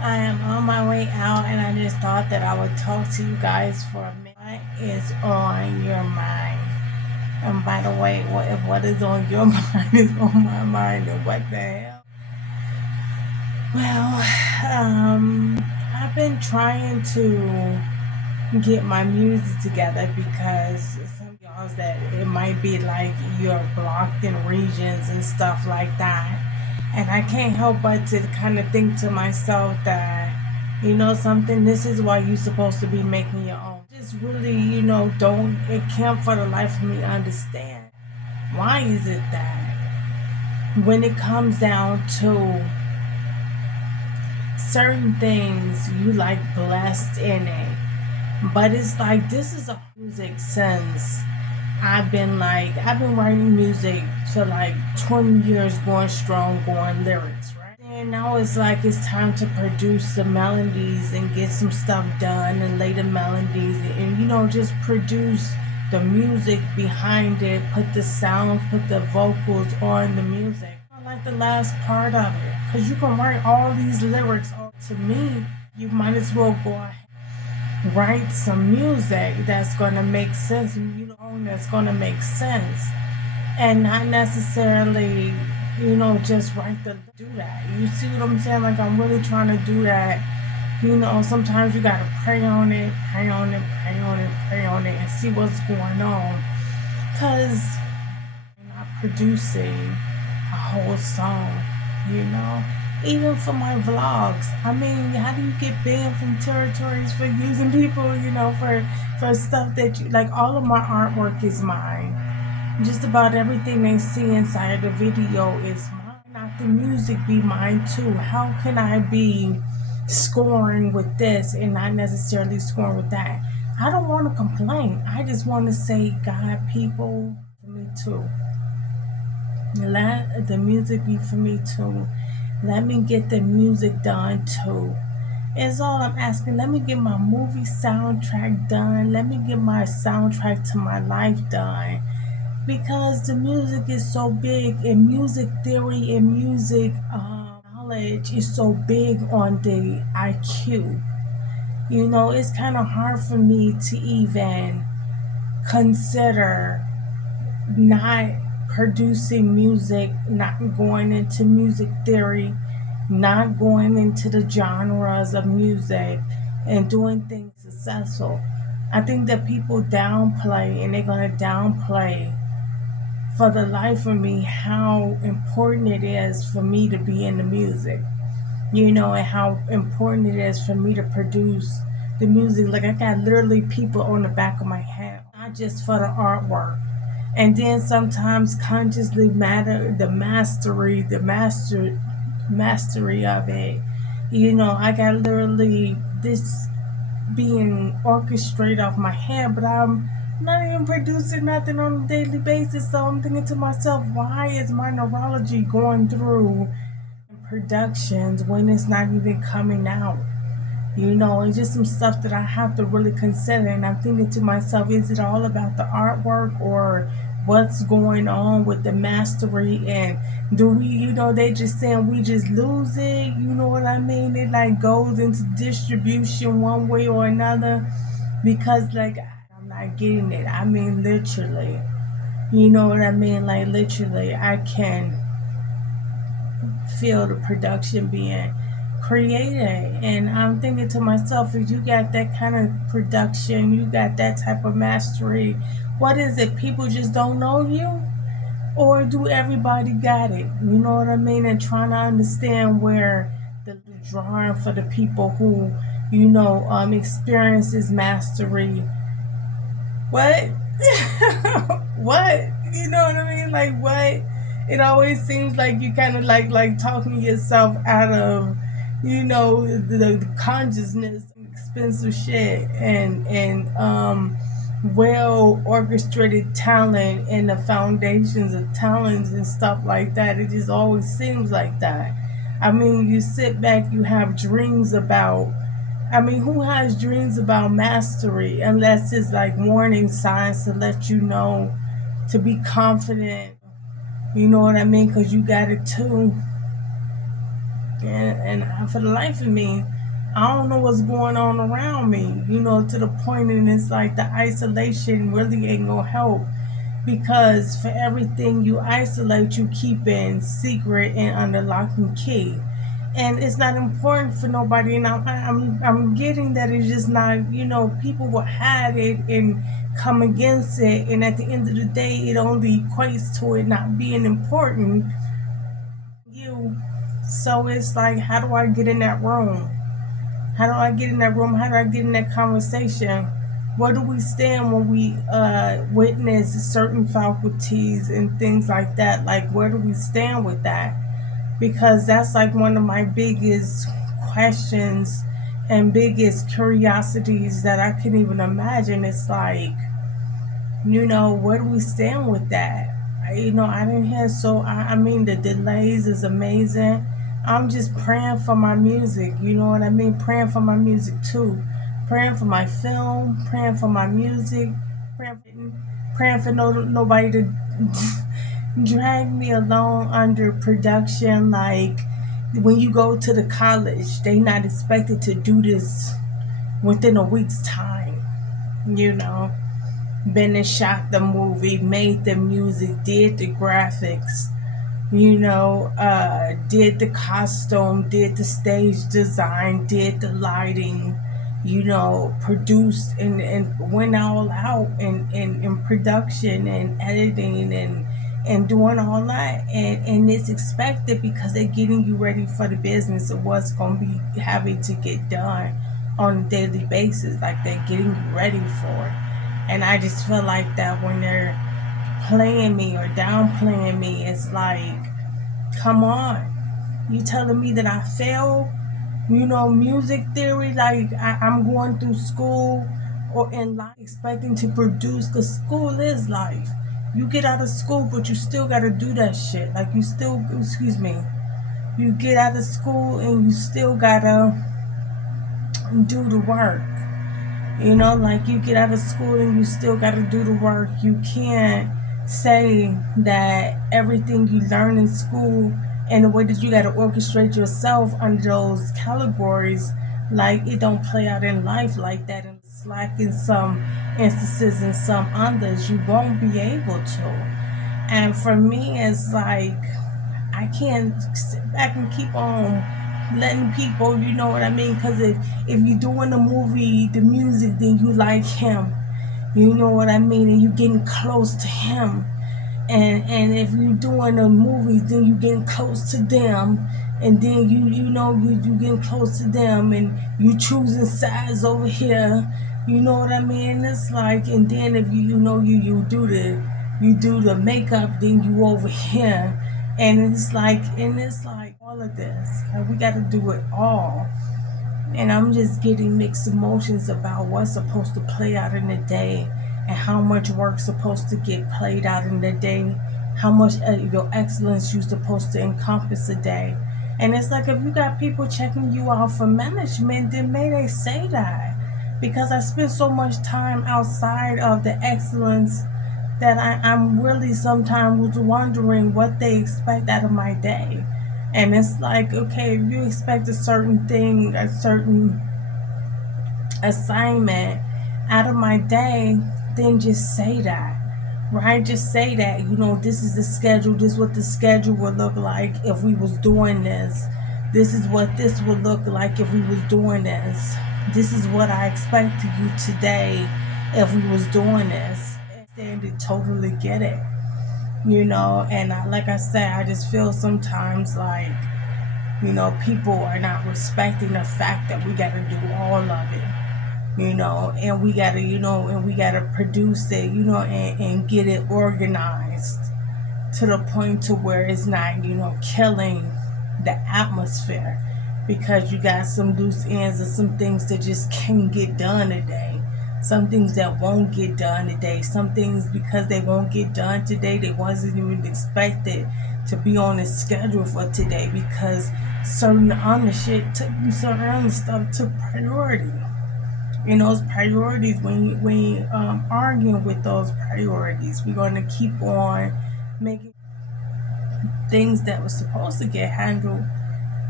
I am on my way out, and I just thought that I would talk to you guys for a minute. What is on your mind? And by the way, what is on your mind is on my mind, and what the hell? Well, I've been trying to get my music together because some y'all that it might be like you're blocked in regions and stuff like that. And I can't help but to kind of think to myself that, something, this is why you're supposed to be making your own. Just really, don't, it can't for the life of me understand. Why is it that when it comes down to certain things, you like blessed in it? But it's like this is a music since I've been writing music for like 20 years, going strong, going lyrics, right? And now it's like it's time to produce the melodies and get some stuff done and lay the melodies and just produce the music behind it, put the sounds, put the vocals on the music. I like the last part of it because you can write all these lyrics. To me, you might as well go ahead write some music that's going to make sense, that's going to make sense, and not necessarily, just write the do that. You see what I'm saying? Like, I'm really trying to do that. Sometimes you got to pray on it, pray on it, pray on it, pray on it, and see what's going on. Because I'm not producing a whole song, you know? Even for my vlogs. I mean, how do you get banned from territories for using people, for stuff that you like? All of my artwork is mine. Just about everything they see inside the video is mine. Not the music be mine too. How can I be scoring with this and not necessarily scoring with that? I don't want to complain. I just want to say, God, people, for me too. Let the music be for me too. Let me get the music done too. Is all I'm asking. Let me get my movie soundtrack done. Let me get my soundtrack to my life done. Because the music is so big, and music theory and music knowledge is so big on the IQ. It's kind of hard for me to even consider not producing music, not going into music theory, not going into the genres of music and doing things successful. I think that people downplay, and they're going to downplay for the life of me how important it is for me to be in the music, and how important it is for me to produce the music. Like, I got literally people on the back of my head, not just for the artwork. And then sometimes consciously matter the mastery of it. I got literally this being orchestrated off my head, but I'm not even producing nothing on a daily basis. So I'm thinking to myself, why is my neurology going through productions when it's not even coming out? It's just some stuff that I have to really consider. And I'm thinking to myself, is it all about the artwork, or what's going on with the mastery? And do we, they just saying we just lose it? You know what I mean? It like goes into distribution one way or another because, like, I'm not getting it. I mean, literally. You know what I mean? Like, literally, I can feel the production being created. And I'm thinking to myself, if you got that kind of production, you got that type of mastery, what is it? People just don't know you? Or do everybody got it? You know what I mean? And trying to understand where the drawing for the people who, experiences mastery. What? What? You know what I mean? Like, what? It always seems like you kind of like talking yourself out of, the consciousness, expensive shit, and well orchestrated talent and the foundations of talents and stuff like that. It just always seems like that. I mean, you sit back, you have dreams about. I mean, who has dreams about mastery unless it's like warning signs to let you know to be confident? You know what I mean? Because you got it too. And for the life of me, I don't know what's going on around me, to the point, and it's like the isolation really ain't gonna help, because for everything you isolate, you keep in secret and under lock and key. And it's not important for nobody. And I'm getting that it's just not, people will hide it and come against it. And at the end of the day, it only equates to it not being important. You. So it's like, how do I get in that room? How do I get in that room? How do I get in that conversation? Where do we stand when we witness certain faculties and things like that? Like, where do we stand with that? Because that's like one of my biggest questions and biggest curiosities that I can even imagine. It's like, where do we stand with that? I didn't hear, so I mean, the delays is amazing. I'm just praying for my music, you know what I mean? Praying for my music too. Praying for my film, praying for my music, praying for nobody to drag me along under production. Like, when you go to the college, they not expected to do this within a week's time, you know. Bennett shot the movie, made the music, did the graphics, did the costume, did the stage design, did the lighting, produced and went all out in production and editing and doing all that. And it's expected because they're getting you ready for the business of what's going to be having to get done on a daily basis. Like, they're getting you ready for it. And I just feel like that when they're playing me or downplaying me, it's like, come on. You telling me that I failed? Music theory, like I'm going through school or in life expecting to produce, because school is life. You get out of school, but you still got to do that shit. Like, you get out of school and you still got to do the work. Like, you get out of school and you still got to do the work. You can't say that everything you learn in school and the way that you got to orchestrate yourself under those categories, like, it don't play out in life like that. And it's like in some instances, in some others, you won't be able to. And for me, it's like, I can't sit back and keep on letting people, you know what I mean? Because if you're doing the movie, the music, then you like him, you know what I mean? And you getting close to him. And if you're doing a movie, then you getting close to them. And then you getting close to them, and you choosing sides over here. You know what I mean? It's like, and then if you do the makeup, then you over here. And it's like all of this. Like, we got to do it all. And I'm just getting mixed emotions about what's supposed to play out in the day, and how much work's supposed to get played out in the day, how much your excellence you're supposed to encompass a day. And it's like, if you got people checking you out for management, then may they say that. Because I spend so much time outside of the excellence that I'm really sometimes wondering what they expect out of my day. And it's like, okay, if you expect a certain thing, a certain assignment out of my day, then just say that. Right? Just say that, this is the schedule, this is what the schedule would look like if we was doing this. This is what this would look like if we was doing this. This is what I expect of you today if we was doing this. And to totally get it. And like I said, I just feel sometimes like, people are not respecting the fact that we got to do all of it. And we gotta, produce it, and get it organized to the point to where it's not, killing the atmosphere, because you got some loose ends and some things that just can't get done today. Some things that won't get done today. Some things, because they won't get done today, they wasn't even expected to be on the schedule for today, because certain other stuff took priority. And those priorities, when we arguing with those priorities, we're going to keep on making things that were supposed to get handled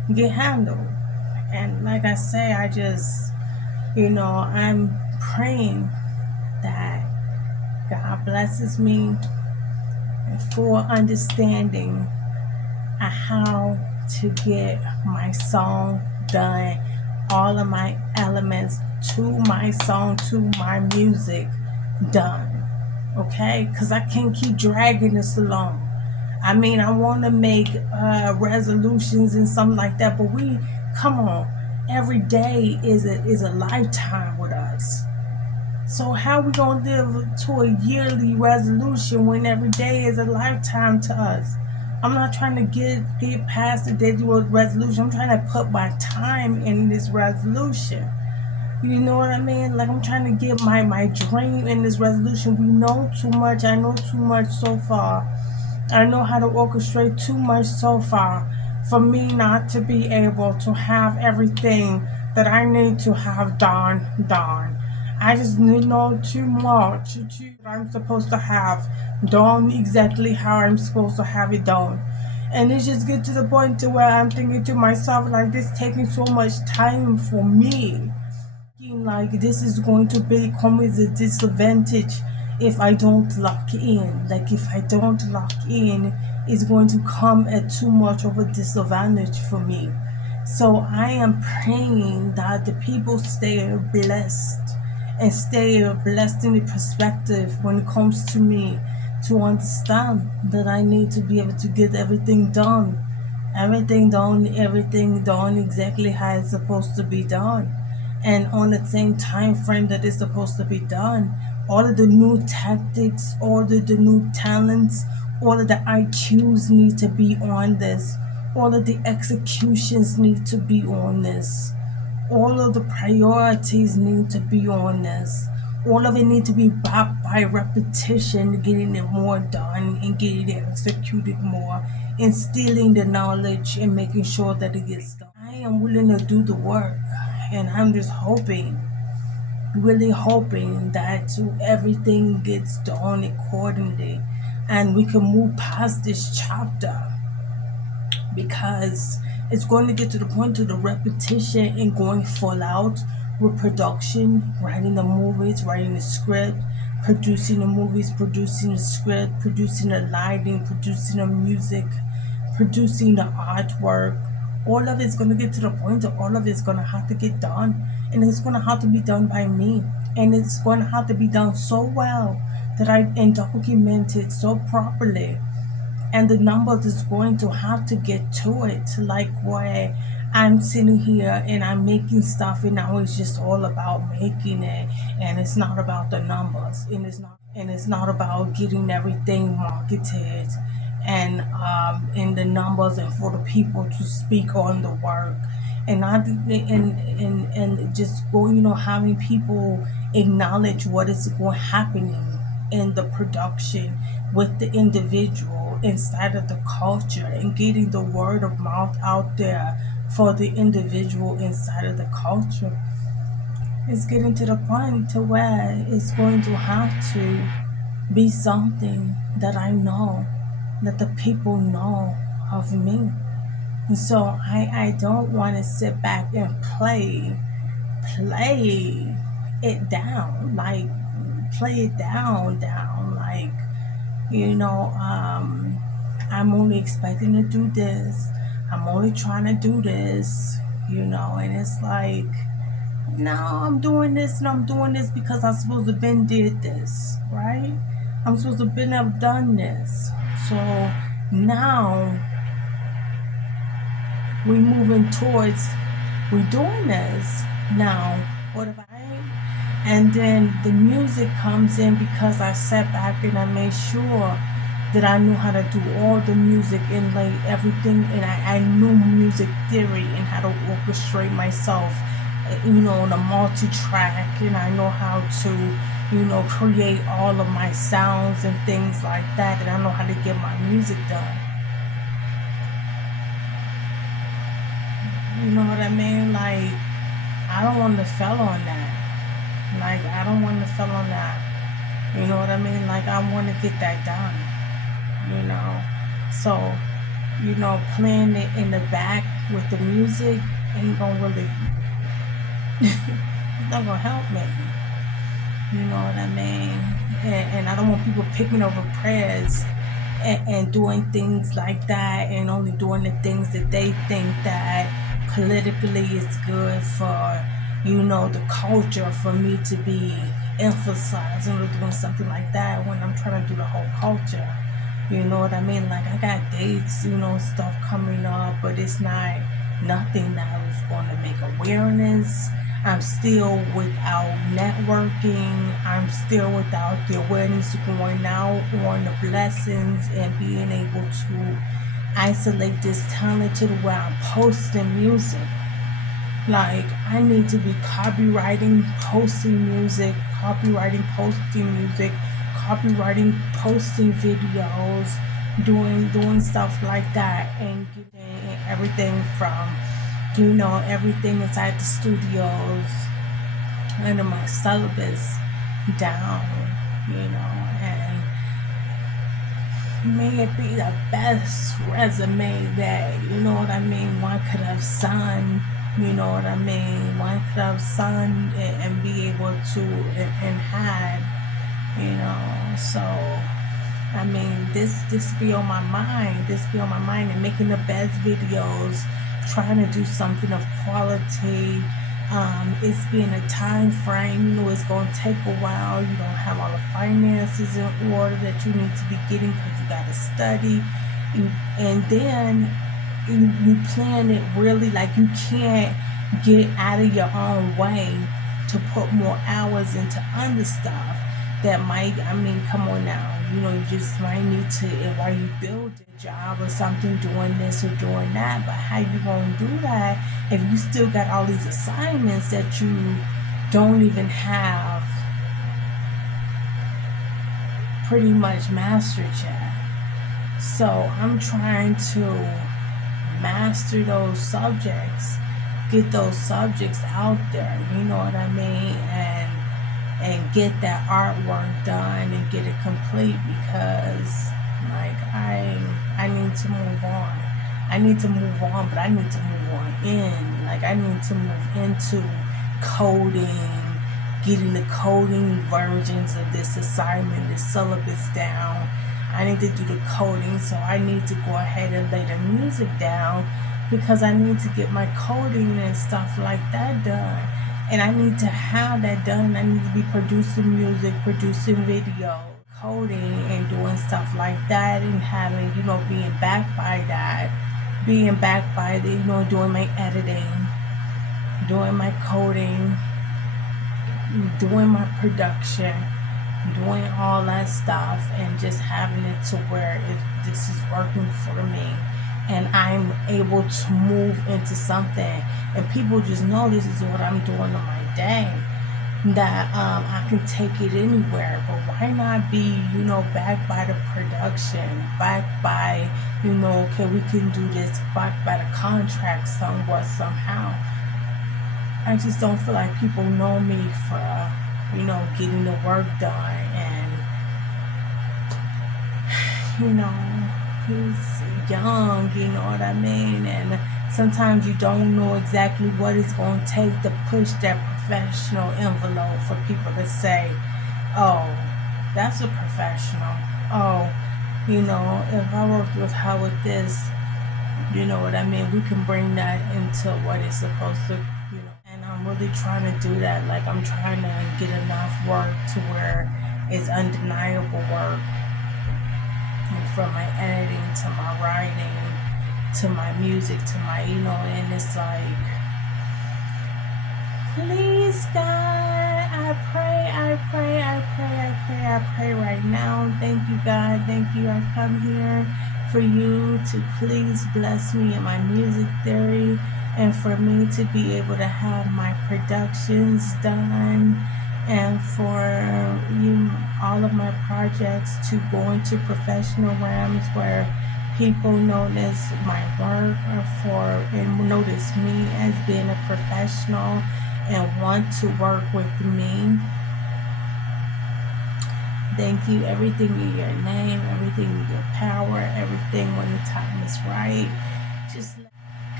get handled. And like I say, I just, I'm praying that God blesses me for understanding how to get my song done, all of my elements to my song, to my music done. Okay? Because I can't keep dragging this along. I mean, I want to make resolutions and something like that, but come on, every day is a lifetime with us. So how we gonna live to a yearly resolution when every day is a lifetime to us? I'm not trying to get past the daily resolution. I'm trying to put my time in this resolution. You know what I mean? Like I'm trying to get my dream in this resolution. We know too much. I know too much so far. I know how to orchestrate too much so far for me not to be able to have everything that I need to have done. I just need know too much I'm supposed to have done exactly how I'm supposed to have it done. And it just get to the point to where I'm thinking to myself like this taking so much time for me, like this is going to become as a disadvantage if I don't lock in. Like if I don't lock in, it's going to come at too much of a disadvantage for me. So I am praying that the people stay blessed and stay blessed in the perspective when it comes to me to understand that I need to be able to get everything done exactly how it's supposed to be done, and on the same time frame that it's supposed to be done. All of the new tactics, all of the new talents, all of the IQs need to be on this. All of the executions need to be on this. All of the priorities need to be on this. All of it need to be backed by repetition, getting it more done and getting it executed more, instilling the knowledge and making sure that it gets done. I am willing to do the work, and I'm just hoping, really hoping that everything gets done accordingly and we can move past this chapter, because it's going to get to the point of the repetition and going full out with production, writing the movies, writing the script, producing the movies, producing the script, producing the lighting, producing the music, producing the artwork. All of it's going to get to the point that all of it's going to have to get done, and it's going to have to be done by me, and it's going to have to be done so well that I and documented so properly, and the numbers is going to have to get to it, like where I'm sitting here and I'm making stuff and now it's just all about making it, and it's not about the numbers, and it's not about getting everything marketed and in the numbers and for the people to speak on the work, and not and just go, having people acknowledge what is going happening in the production with the individual inside of the culture, and getting the word of mouth out there for the individual inside of the culture. It's getting to the point to where it's going to have to be something that I know, that the people know of me. And so I don't want to sit back and play it down, like play it down, like, you know, I'm only expecting to do this. I'm only trying to do this, and it's like, no, I'm doing this and I'm doing this because I'm supposed to been did this, right? I'm supposed to been have done this. So now we moving towards we doing this. Now, what if I and then the music comes in because I sat back and I made sure that I knew how to do all the music and like everything, and I knew music theory and how to orchestrate myself, on a multi-track, and I know how to, create all of my sounds and things like that, and I know how to get my music done. You know what I mean? Like, I don't want to fail on that. Like, I don't want to fail on that. You know what I mean? Like, I want to get that done. So, playing it in the back, with the music ain't gonna really, it's not gonna help me. You know what I mean? And I don't want people picking over prayers and doing things like that and only doing the things that they think that politically is good for, the culture, for me to be emphasizing or doing something like that when I'm trying to do the whole culture. You know what I mean? Like, I got dates, stuff coming up, but it's not nothing that is going to make awareness. I'm still without networking. I'm still without the awareness going out on the blessings and being able to isolate this talent to the where I'm posting music. Like, I need to be copywriting, posting music, copywriting, posting videos, doing stuff like that, and getting everything from, everything inside the studios under my syllabus down, and may it be the best resume that, one could have signed, one could have signed and be able to and had, so this be on my mind, and making the best videos, trying to do something of quality. It's been a time frame, it's going to take a while. You don't have all the finances in order that you need to be getting, because you got to study. And then you plan it really, like, you can't get out of your own way to put more hours into other stuff that might, come on now, you just might need to, while you build a job or something, doing this or doing that. But how you gonna do that if you still got all these assignments that you don't even have pretty much mastered yet? So I'm trying to master those subjects, get those subjects out there, you know what I mean, and get that artwork done and get it complete, because like I need to move on. I need to move on, but I need to move on in. Like, I need to move into coding, getting the coding versions of this assignment, this syllabus down. I need to do the coding, so I need to go ahead and lay the music down, because I need to get my coding and stuff like that done. And I need to have that done. I need to be producing music, producing video, coding, and doing stuff like that, and having, being backed by that, being backed by the, doing my editing, doing my coding, doing my production, doing all that stuff, and just having it to where this is working for me, and I'm able to move into something, and people just know this is what I'm doing on my day, that I can take it anywhere. But why not be, backed by the production, backed by, okay, we can do this, backed by the contract somewhat, somehow. I just don't feel like people know me for, getting the work done, and, he's young, you know what I mean, and sometimes you don't know exactly what it's going to take to push that professional envelope for people to say, oh, that's a professional. Oh, if I worked with her with this, you know what I mean, we can bring that into what it's supposed to, and I'm really trying to do that. Like, I'm trying to get enough work to where it's undeniable work, and from my editing to my writing to my music to my, and it's like, please, God, I pray right now. Thank you, God. Thank you. I come here for you to please bless me in my music theory, and for me to be able to have my productions done, and for all of my projects to go into professional realms where people notice my work, and notice me as being a professional and want to work with me. Thank you. Everything in your name, everything in your power, everything when the time is right. Just let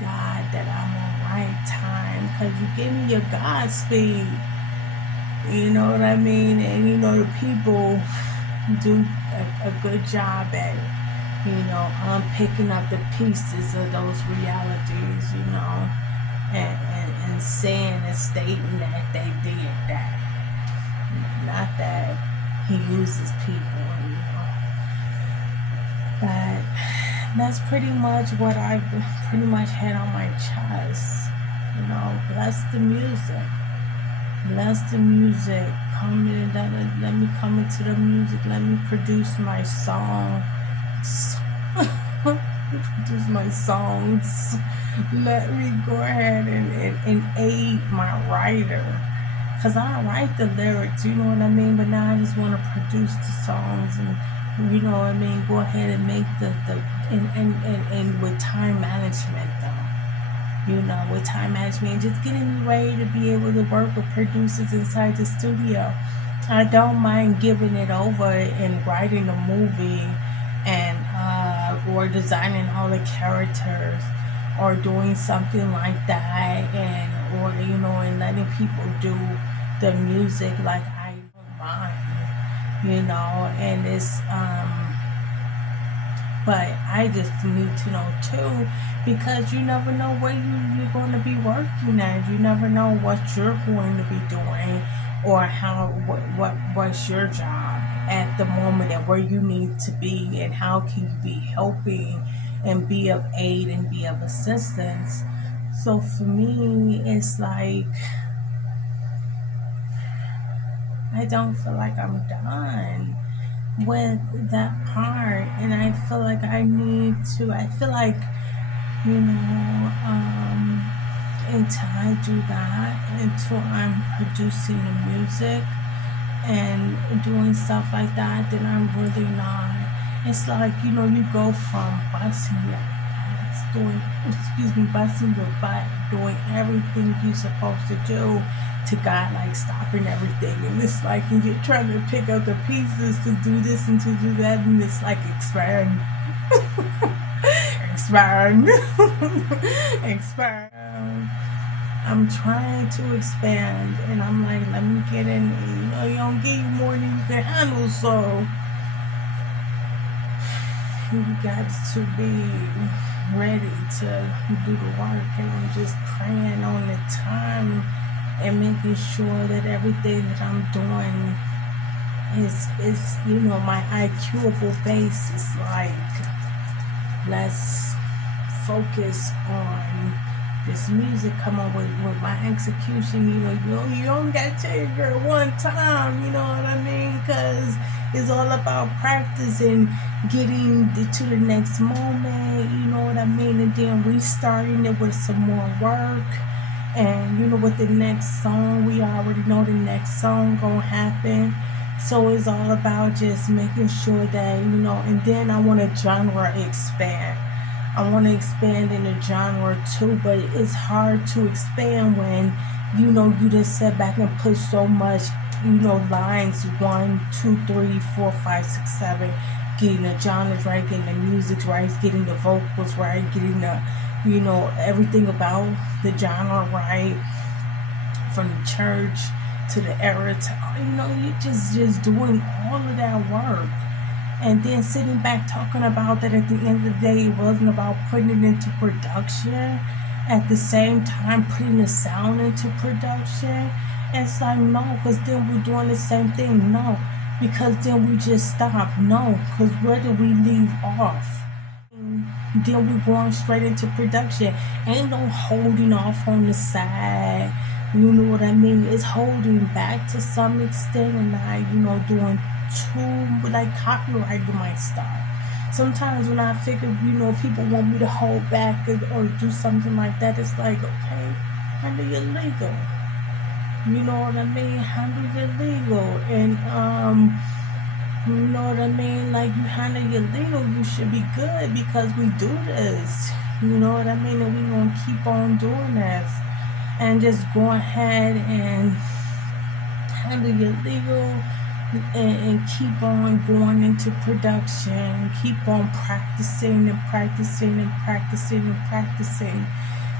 God that I'm on right time, because you give me your Godspeed. You know what I mean? And the people do a good job at picking up the pieces of those realities, and saying and stating that they did that. Not that he uses people, But that's pretty much what I've pretty much had on my chest. Bless the music. Bless the music. Come in, let me come into the music. Let me produce my song. Produce my songs. Let me go ahead and aid my writer. Because I write the lyrics, you know what I mean? But now I just want to produce the songs and, go ahead and make and with time management though. With time management, just getting me ready to be able to work with producers inside the studio. I don't mind giving it over and writing a movie and or designing all the characters or doing something like that, and and letting people do the music. Like, I don't mind, and it's but I just need to know too, because you never know where you're going to be working at. You never know what you're going to be doing, or what's your job at the moment, and where you need to be, and how can you be helping and be of aid and be of assistance. So for me, it's like I don't feel like I'm done with that part, and I feel like I feel like, until I do that, until I'm producing the music and doing stuff like that, then I'm really not. It's like, you go from busting your butt, doing everything you're supposed to do, to God, like, stopping everything. And it's like, and you're trying to pick up the pieces to do this and to do that, and it's like, expand. Expand. I'm trying to expand, and I'm like, let me get in. You don't give you more than you can handle, so you got to be ready to do the work. And I'm just praying on the time and making sure that everything that I'm doing is my IQable base is like, let's focus on this music, come on with my execution. You only got to tell your girl one time, you know what I mean? Because it's all about practice and getting to the next moment, you know what I mean? And then restarting it with some more work. And with the next song, we already know the next song gonna happen. So it's all about just making sure that, and then I want to genre expand. I want to expand in the genre too, but it's hard to expand when, you just sit back and put so much, lines 1, 2, 3, 4, 5, 6, 7, getting the genres right, getting the music right, getting the vocals right, getting the, everything about the genre right, from the church to the era to, you just doing all of that work. And then sitting back talking about that at the end of the day, it wasn't about putting it into production. At the same time, putting the sound into production. And it's like, no, because then we're doing the same thing. No, because then we just stop. No, because where did we leave off? And then we're going straight into production. Ain't no holding off on the side. You know what I mean? It's holding back to some extent, and not, doing too, like, copyrighting my stuff. Sometimes when I figure, people want me to hold back or do something like that, it's like, okay, handle your legal. You know what I mean? Handle your legal. And, you know what I mean? Like, you handle your legal, you should be good, because we do this. You know what I mean? And we're going to keep on doing this. And just go ahead and handle your legal, and keep on going into production, keep on practicing and practicing and practicing and practicing.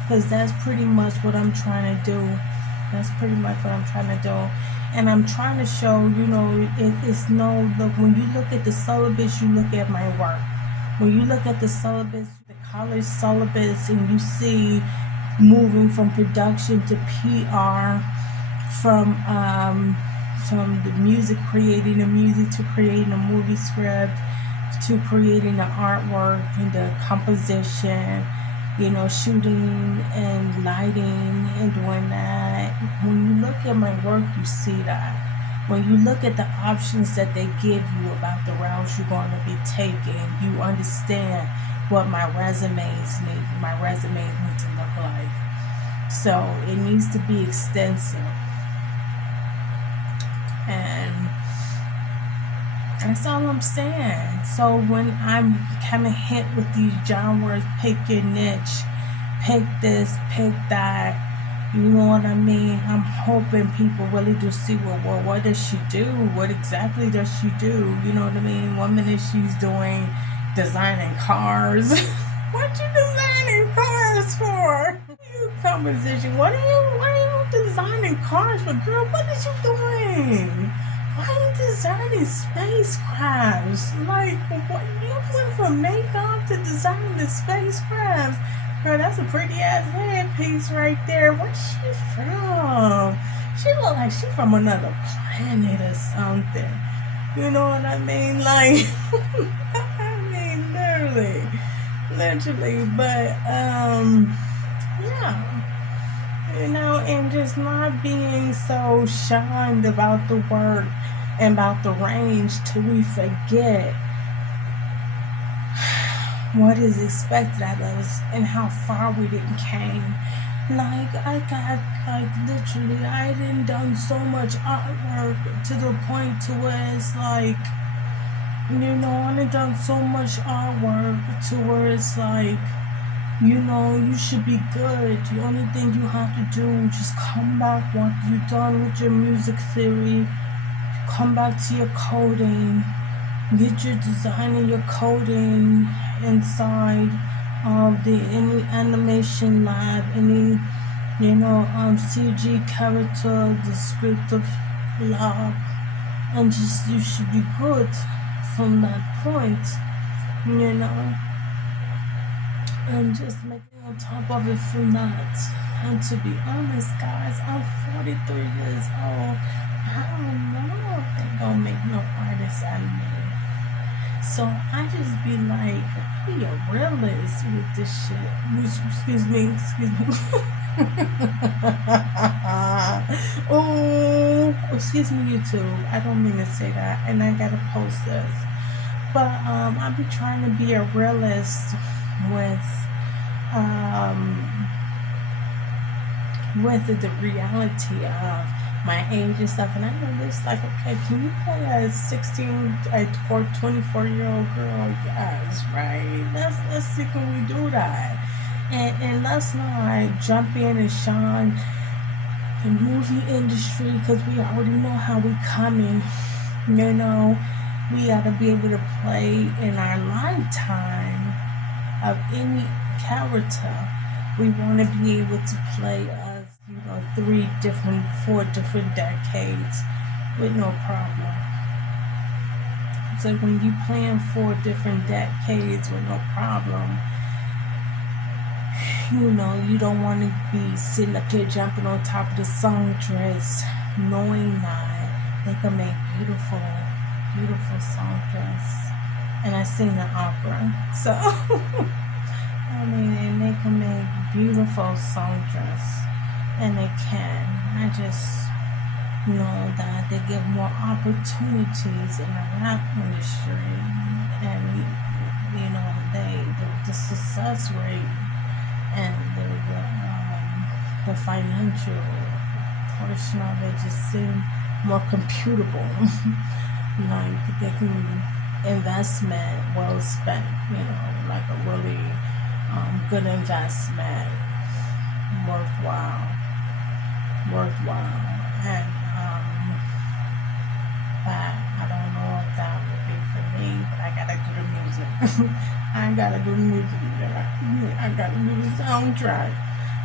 because that's pretty much what I'm trying to do. That's pretty much what I'm trying to do. And I'm trying to show, it's no, look, when you look at the syllabus, you look at my work. When you look at the syllabus, the college syllabus, and you see moving from production to PR, from from the music, creating the music, to creating a movie script, to creating the artwork and the composition, shooting and lighting and doing that. When you look at my work, you see that. When you look at the options that they give you about the routes you're going to be taking, you understand what my resumes need to look like. So it needs to be extensive. And that's all I'm saying. So when I'm kind of hit with these genres, pick your niche, pick this, pick that, you know what I mean? I'm hoping people really do see, well, what does she do? What exactly does she do? You know what I mean? 1 minute she's doing designing cars. What you designing cars for? You composition. What are you designing cars for, girl? What is you doing? Why are you designing spacecrafts? Like, what? You went from makeup to designing the spacecrafts. Girl, that's a pretty ass headpiece right there. Where's she from? She look like she from another planet or something. You know what I mean? Like, I mean, literally. But yeah. And just not being so shunned about the work and about the range till we forget what is expected of us and how far we didn't came. Like, literally, I done done so much artwork to the point to where it's like, I done done so much artwork to where it's like, you should be good. The only thing you have to do is just come back what you've done with your music theory, come back to your coding, get your design and your coding inside of any animation lab, any, CG character, descriptive lab, and just, you should be good from that point, and just making on top of it from that. And to be honest, guys, I'm 43 years old. I don't know if they gonna make no artist out of me. So I just be like, be a realist with this shit. Excuse me. Oh, excuse me, YouTube. I don't mean to say that, and I gotta post this. But I be trying to be a realist with the reality of my age and stuff. And I know this, like, okay, can you play a 24-year-old girl? Yes, right. Let's see, can we do that? And let's not jump in and shine the movie industry, because we already know how we coming. We gotta be able to play in our lifetime of any character. We want to be able to play us, 4 different decades with no problem. So when you plan 4 different decades with no problem, you don't want to be sitting up there jumping on top of the songstress, knowing that they can make beautiful songstress. And I sing the opera, so I mean, and they can make beautiful songstress, and they can. I just know that they give more opportunities in the rap industry, and the success rate and the financial portion of it just seem more computable. Like, they can investment well spent, like a really good investment, worthwhile. And but I don't know if that would be for me, but I gotta do the music. I gotta do the music. I gotta do the soundtrack.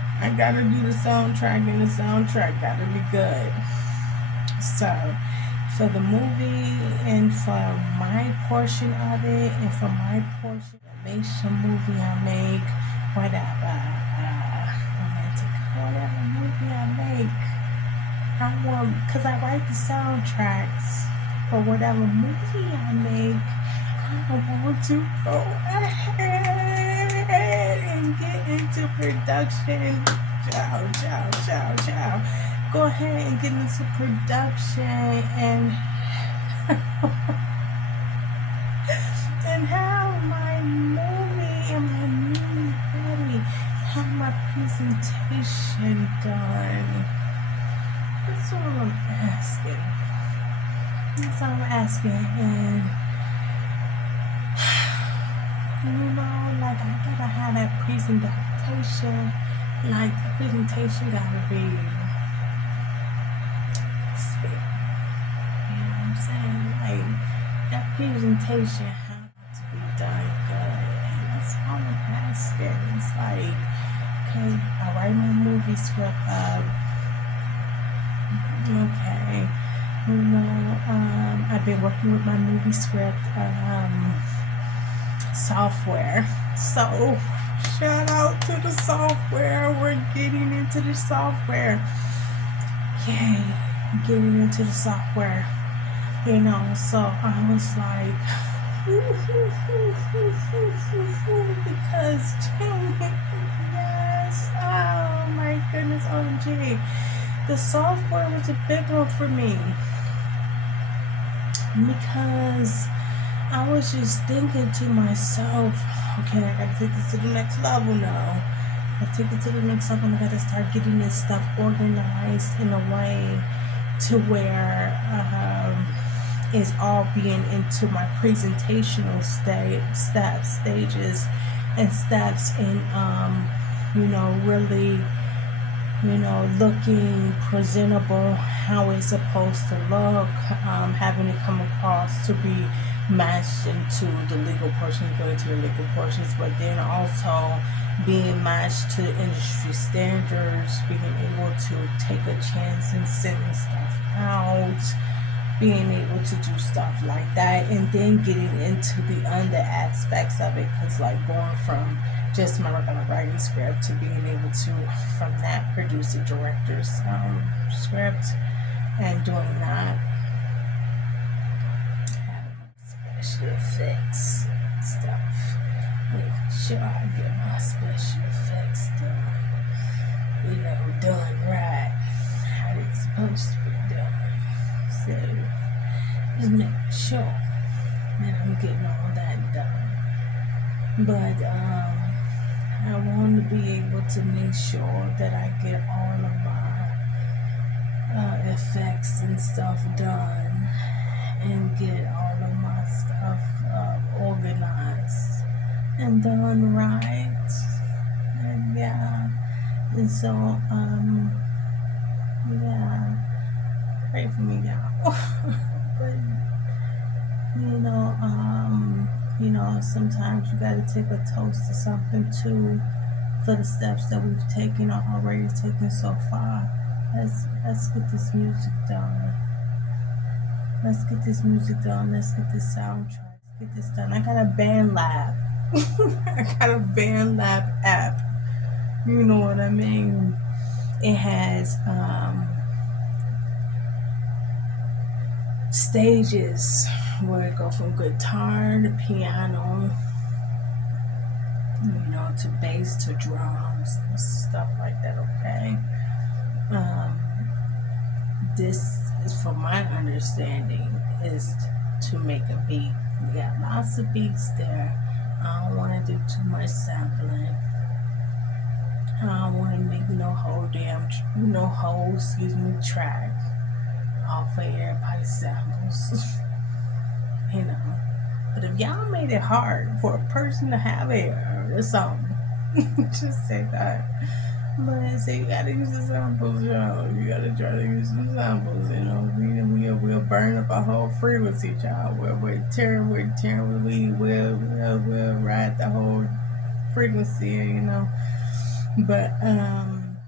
I gotta do the soundtrack, and the soundtrack gotta be good. So, for the movie and for my portion of it, and for my portion, animation movie I make, whatever, romantic, whatever movie I make, I want, because I write the soundtracks for whatever movie I make, I want to go ahead and get into production. Ciao, ciao, ciao, ciao. Go ahead and get into production and and have my movie and my movie ready. Have my presentation done. That's all I'm asking. That's all I'm asking. And like I gotta have that presentation. Like the presentation gotta be spit. You know what I'm saying? Like that presentation has to be done good. And that's all I'm asking. It's like, okay, I write my movie script up. Okay. I've been working with my movie script software. So shout out to the software. We're getting into the software. Yay, getting into the software. So I was like, because yes, oh my goodness, OMG. The software was a big one for me because I was just thinking to myself, okay, I gotta take this to the next level now. I take it to the next level and I gotta start getting this stuff organized in a way to where it's all being into my presentational stages and steps in really looking presentable, how it's supposed to look, having it come across to be matched into the legal portions, going to the legal portions, but then also being matched to industry standards, being able to take a chance and sending stuff out, being able to do stuff like that, and then getting into the under aspects of it, because like going from just my regular writing script to being able to, from that, produce a director's script and doing that, special effects stuff. Making sure I get my special effects done, done right, how it's supposed to be done. So, just making sure that I'm getting all that done. But, I want to be able to make sure that I get all of my effects and stuff done and get all of my stuff organized and done right. And yeah, and so pray for me, y'all. But sometimes you gotta take a toast to something too, for the steps that we've taken or already taken so far. Let's get this music done. Let's get this music done. Let's get this soundtrack. Let's get this done. I got a BandLab. I got a BandLab app. You know what I mean? It has stages where it go from guitar to piano, to bass to drums and stuff like that. Okay. This is, from my understanding, is to make a beat. We got lots of beats there. I don't want to do too much sampling. I don't want to make no whole track off of everybody's samples. But if y'all made it hard for a person to have air or something, just say that. But say you gotta use the samples, y'all. You gotta try to use some samples, We'll burn up a whole frequency, child. We'll ride the whole frequency, But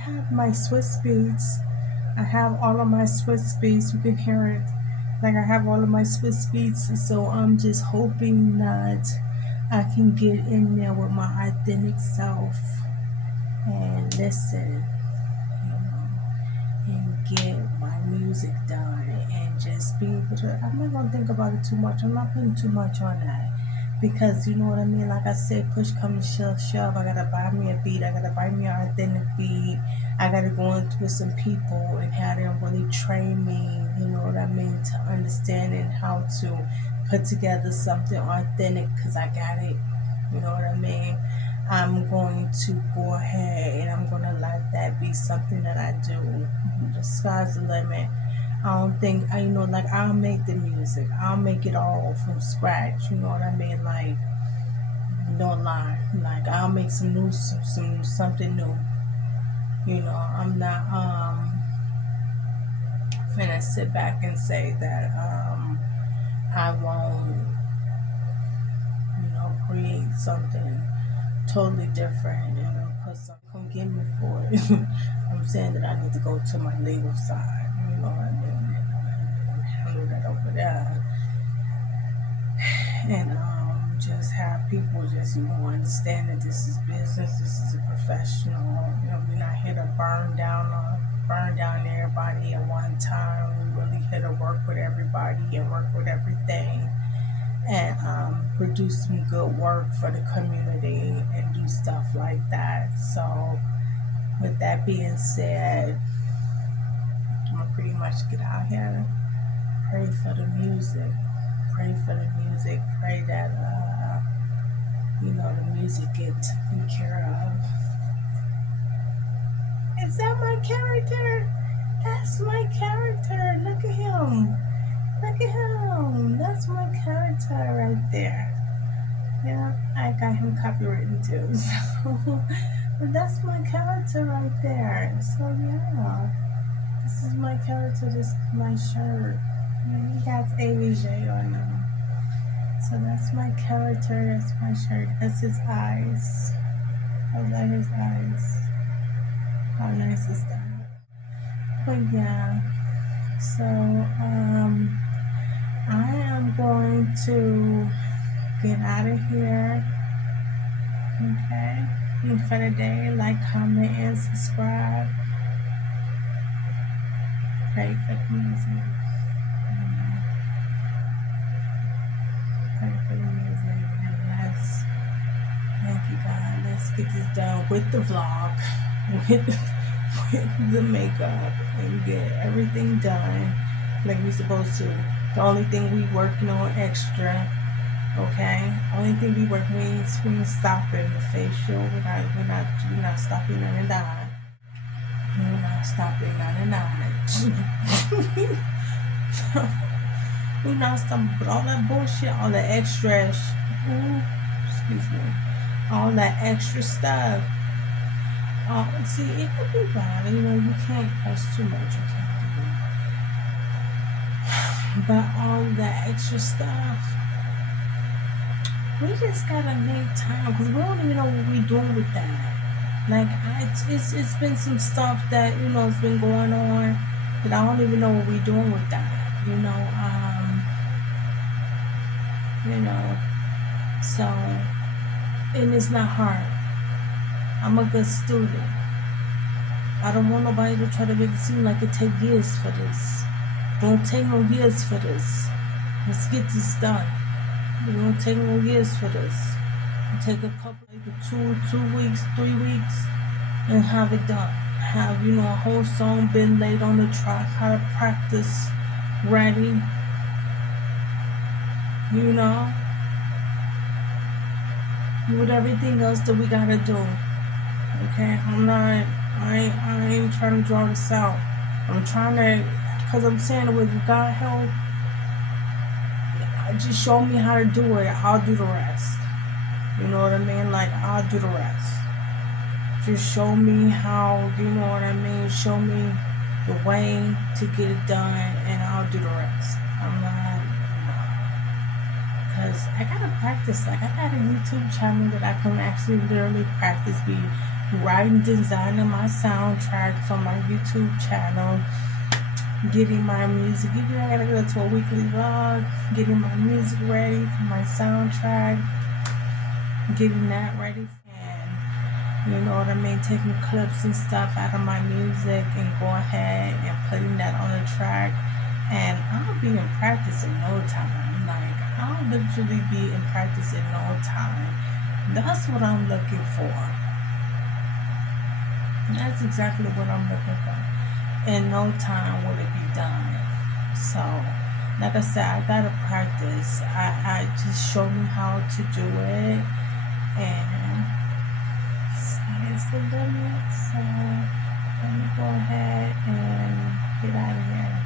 have my Swiss beats. I have all of my Swiss beats. You can hear it. Like I have all of my Swiss beats. So I'm just hoping that I can get in there with my authentic self and listen, you know, and get my music done and just be able to. I'm not gonna think about it too much. I'm not putting too much on that because you know what I mean. Like I said, push come to shove. I gotta buy me a beat. I gotta buy me an authentic beat. I gotta go in with some people and have them really train me. You know what I mean, to understand and how to put together something authentic because I got it. You know what I mean. I'm going to go ahead and I'm going to let that be something that I do. The sky's the limit. I don't think I, like I'll make the music. I'll make it all from scratch. You know what I mean? Like no lie. Like I'll make some new, some something new. You know, I'm not finna sit back and say that I won't, create something totally different and put some come get me for it. I'm saying that I need to go to my legal side, you know what I mean, and handle that over there. And just have people just, understand that this is business, this is a professional, we're not here to burn down everybody at one time. We really here to work with everybody and work with everything and produce some good work for the community and do stuff like that. So, with that being said, I'm gonna pretty much get out here, pray for the music, pray that the music get taken care of. Is that my character? That's my character. Look at him. Look at him. That's my character right there. Yeah, I got him copywritten too. So, but that's my character right there. So yeah, this is my character. This is my shirt. Yeah, he got AVJ on them. So that's my character. That's my shirt. That's his eyes. I like his eyes. How nice is that? But yeah. So I am going to get out of here. Okay. And for the day, like, comment, and subscribe. Pray for the music. Pray for the music. And thank you, God. Let's get this done with the vlog, with the makeup, and get everything done like we supposed to. The only thing we working on extra. Okay, only thing we working with, we stopping the facial. We're not stopping none of that. We're not stopping none of that. We're not stopping, but all that bullshit, all the extra, excuse me, all that extra stuff. See, it could be bad. You can't cuss too much. You can't do that. But all that extra stuff. We just gotta make time because we don't even know what we're doing with that. Like, it's been some stuff that it's been going on that I don't even know what we're doing with that. So, and it's not hard. I'm a good student. I don't want nobody to try to make it seem like it take years for this. Don't take no years for this. Let's get this done. It don't take no years for this. You take a couple, like 2 weeks, 3 weeks, and have it done. Have, a whole song been laid on the track, how to practice, ready. With everything else that we gotta do. Okay, I ain't trying to draw this out. I'm trying to, because I'm saying it with God help. Just show me how to do it. I'll do the rest. You know what I mean? Like, I'll do the rest. Just show me how, you know what I mean? Show me the way to get it done, and I'll do the rest. I'm not, because I gotta practice. Like, I got a YouTube channel that I can actually literally practice be writing, designing my soundtrack for my YouTube channel, getting my music. Even I gotta go to a weekly vlog, getting my music ready for my soundtrack, getting that ready, and you know what I mean, taking clips and stuff out of my music and go ahead and putting that on a track. And I'll be in practice in no time. Like, I'll literally be in practice in no time. That's what I'm looking for. That's exactly what I'm looking for. In no time will it be done. So, like I said, I gotta practice. I just show me how to do it, and sky's the limit. So let me go ahead and get out of here.